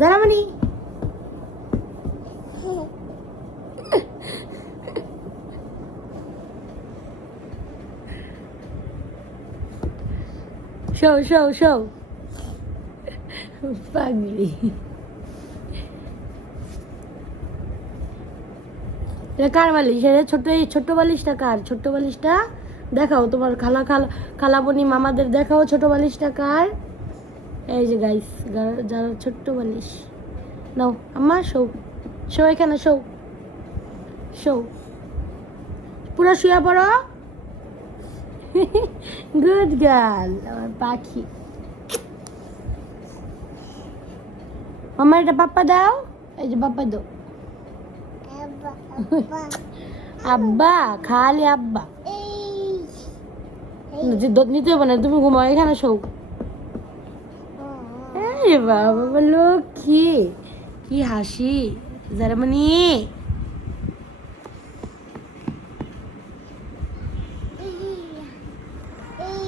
জারামণি show show show পাগলি। এটা কার বালিশ? এটা ছোট্ট বালিশটা কার? ছোট্ট বালিশটা দেখাও তোমার খালাবনি মামাদের দেখাও ছোট বালিশটা কার। এই যে গাইস, যারা ছোট্ট বালিশ নাও আম্মা, শো শো এখানে শো শো, পুরো শুয়ে পড়ো। গুড গার্ল, আমার পাখি। মামা এটা পাপ্পা দাও, এই যে পাপ্পা দাও। আব্বা খালি আব্বা নিতে হবে না, তুমি ঘুমাও এখানে শো। বাবা বলো কি কি হাসি জারামণি।